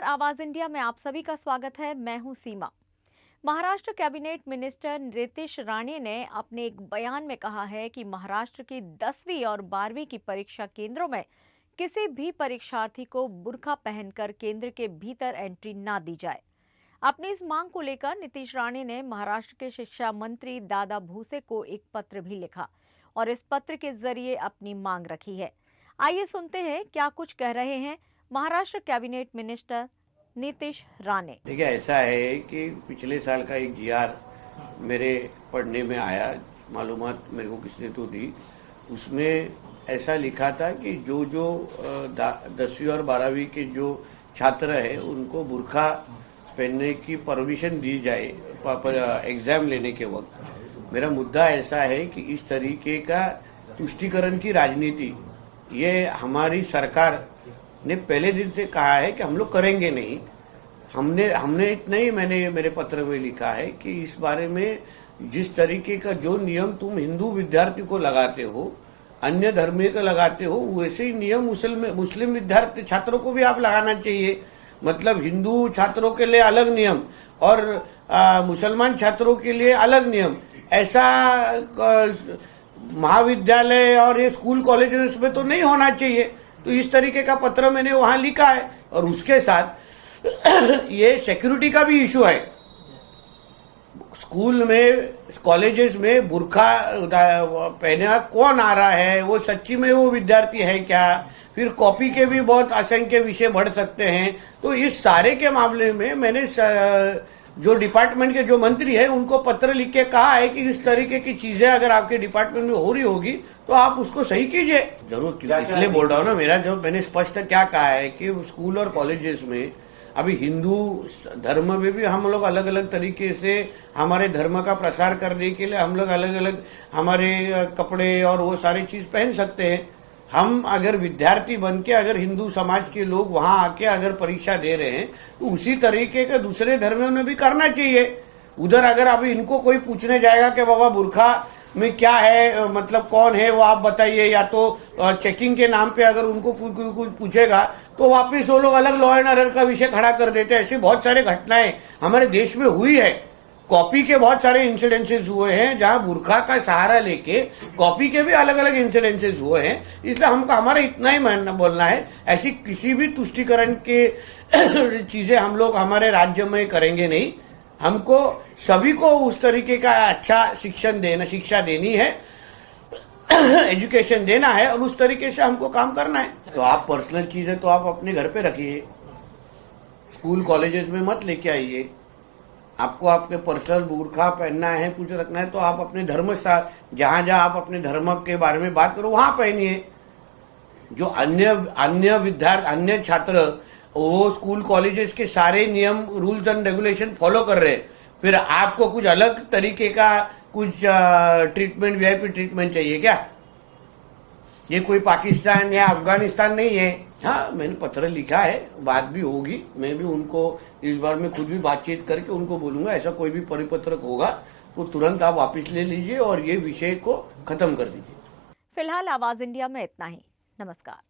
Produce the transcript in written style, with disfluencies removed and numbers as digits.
नमस्कार, आवाज इंडिया में आप सभी का स्वागत है। मैं हूं सीमा। महाराष्ट्र कैबिनेट मिनिस्टर नितीश राणे ने अपने एक बयान में कहा है कि महाराष्ट्र की 10वीं और 12वीं की परीक्षा केंद्रों में किसी भी परीक्षार्थी को बुर्का पहनकर केंद्र के भीतर एंट्री ना दी जाए। अपनी इस मांग को लेकर नीतीश राणे ने महाराष्ट्र के शिक्षा मंत्री दादा भूसे को एक पत्र भी लिखा और इस पत्र के जरिए अपनी मांग रखी है। आइए सुनते हैं क्या कुछ कह रहे हैं महाराष्ट्र कैबिनेट मिनिस्टर नीतीश राणे। देखिए, ऐसा है कि पिछले साल का एक जीआर मेरे पढ़ने में आया, मालूमात मेरे को किसने तो दी। उसमें ऐसा लिखा था कि जो 10वीं और 12वीं के जो छात्र हैं उनको बुर्का पहनने की परमिशन दी जाए एग्जाम लेने के वक्त। मेरा मुद्दा ऐसा है कि इस तरीके का तुष्टीकरण की राजनीति ये हमारी सरकार ने पहले दिन से कहा है कि हम लोग करेंगे नहीं। हमने इतना ही मैंने मेरे पत्र में लिखा है कि इस बारे में जिस तरीके का जो नियम तुम हिंदू विद्यार्थी को लगाते हो, अन्य धर्मीय को लगाते हो, वैसे ही नियम मुस्लिम विद्यार्थी छात्रों को भी आप लगाना चाहिए। मतलब हिंदू छात्रों के लिए अलग नियम और मुसलमान छात्रों के लिए अलग नियम, ऐसा महाविद्यालय और ये स्कूल कॉलेज में तो नहीं होना चाहिए। तो इस तरीके का पत्र मैंने वहां लिखा है और उसके साथ ये सिक्योरिटी का भी इशू है। स्कूल में, कॉलेजेस में बुर्का पहने कौन आ रहा है, वो सच्ची में वो विद्यार्थी है क्या, फिर कॉपी के भी बहुत असंख्य विषय बढ़ सकते हैं। तो इस सारे के मामले में मैंने जो डिपार्टमेंट के जो मंत्री है उनको पत्र लिख के कहा है कि इस तरीके की चीजें अगर आपके डिपार्टमेंट में हो रही होगी तो आप उसको सही कीजिए। जरूर, इसलिए बोल रहा हूँ ना, मेरा जो मैंने स्पष्ट क्या कहा है कि स्कूल और कॉलेजेस में अभी हिंदू धर्म में भी हम लोग अलग अलग तरीके से हमारे धर्म का प्रसार करने के लिए हम लोग अलग अलग हमारे कपड़े और वो सारी चीज पहन सकते हैं। हम अगर विद्यार्थी बन के अगर हिंदू समाज के लोग वहां आके अगर परीक्षा दे रहे हैं तो उसी तरीके का दूसरे धर्मों में भी करना चाहिए। उधर अगर अभी इनको कोई पूछने जाएगा कि बाबा बुर्का में क्या है, मतलब कौन है वो आप बताइए, या तो चेकिंग के नाम पे अगर उनको कुछ पूछेगा तो वापिस वो लोग अलग लॉ एंड ऑर्डर का विषय खड़ा कर देते हैं। ऐसी बहुत सारी घटनाएं हमारे देश में हुई है। कॉपी के बहुत सारे इंसिडेंसेस हुए हैं जहां बुर्का का सहारा लेके कॉपी के भी अलग अलग इंसिडेंसेस हुए हैं। इसलिए हमको हमारा इतना ही बोलना है, ऐसी किसी भी तुष्टीकरण के चीजें हम लोग हमारे राज्य में करेंगे नहीं। हमको सभी को उस तरीके का अच्छा शिक्षा देनी है, एजुकेशन देना है और उस तरीके से हमको काम करना है। तो आप पर्सनल चीजें तो आप अपने घर पे रखिए, स्कूल कॉलेजेस में मत लेके आइए। आपको आपके पर्सनल बुर्का पहनना है, कुछ रखना है तो आप अपने धर्म जहां आप अपने धर्म के बारे में बात करो वहां पहनिए। जो अन्य छात्र वो स्कूल कॉलेजेस के सारे नियम, रूल्स एंड रेगुलेशन फॉलो कर रहे हैं, फिर आपको कुछ अलग तरीके का कुछ ट्रीटमेंट, वीआईपी ट्रीटमेंट चाहिए क्या? ये कोई पाकिस्तान या अफगानिस्तान नहीं है। हाँ, मैंने पत्र लिखा है, बात भी होगी। मैं भी उनको इस बार में खुद भी बातचीत करके उनको बोलूंगा ऐसा कोई भी परिपत्रक होगा तो तुरंत आप वापस ले लीजिए और ये विषय को खत्म कर दीजिए। फिलहाल आवाज इंडिया में इतना ही। नमस्कार।